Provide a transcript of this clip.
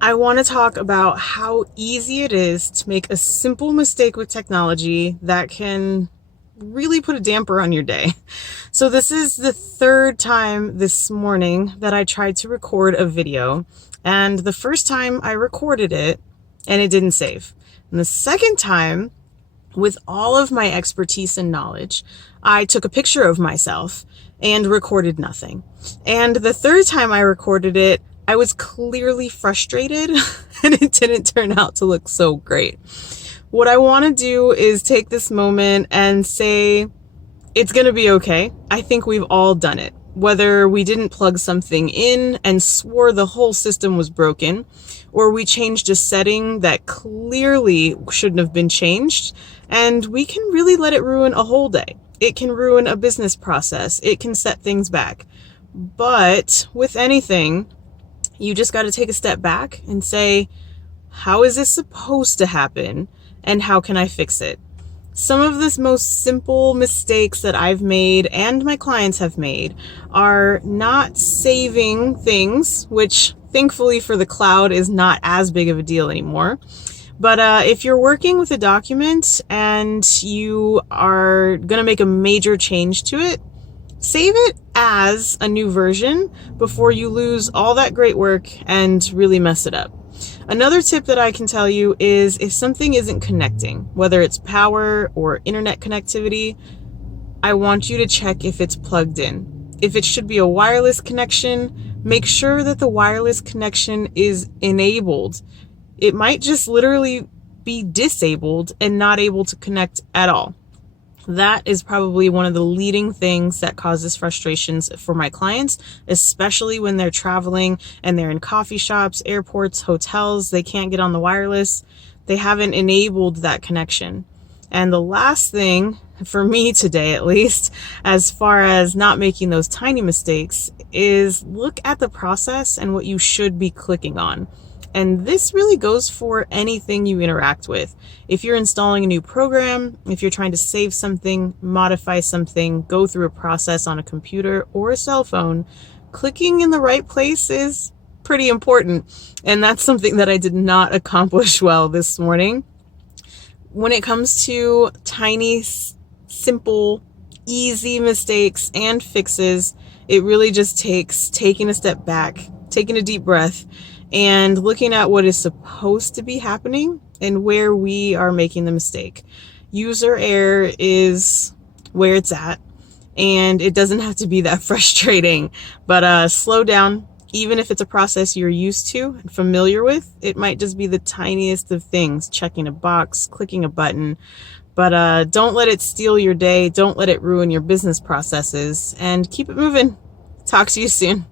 I want to talk about how easy it is to make a simple mistake with technology that can really put a damper on your day. So, this is the third time this morning that I tried to record a video, and the first time I recorded it and it didn't save. And the second time, with all of my expertise and knowledge, I took a picture of myself and recorded nothing. And the third time I recorded it, I was clearly frustrated and it didn't turn out to look so great. What I want to do is take this moment and say, it's going to be okay. I think we've all done it. Whether we didn't plug something in and swore the whole system was broken, or we changed a setting that clearly shouldn't have been changed, and we can really let it ruin a whole day. It can ruin a business process. It can set things back. But with anything, you just got to take a step back and say, how is this supposed to happen? And how can I fix it? Some of the most simple mistakes that I've made and my clients have made are not saving things, which thankfully for the cloud is not as big of a deal anymore. But if you're working with a document and you are going to make a major change to it, save it as a new version before you lose all that great work and really mess it up. Another tip that I can tell you is if something isn't connecting, whether it's power or internet connectivity, I want you to check if it's plugged in. If it should be a wireless connection, make sure that the wireless connection is enabled. It might just literally be disabled and not able to connect at all. That is probably one of the leading things that causes frustrations for my clients, especially when they're traveling and they're in coffee shops, airports, hotels. They can't get on the wireless. They haven't enabled that connection. And the last thing, for me today at least, as far as not making those tiny mistakes, is look at the process and what you should be clicking on. And this really goes for anything you interact with. If you're installing a new program, if you're trying to save something, modify something, go through a process on a computer or a cell phone, clicking in the right place is pretty important. And that's something that I did not accomplish well this morning. When it comes to tiny, simple, easy mistakes and fixes, it really just takes taking a step back, taking a deep breath, and looking at what is supposed to be happening and where we are making the mistake. User error is where it's at, and it doesn't have to be that frustrating, but slow down. Even if it's a process you're used to and familiar with, it might just be the tiniest of things, checking a box, clicking a button, but don't let it steal your day. Don't let it ruin your business processes, and keep it moving. Talk to you soon.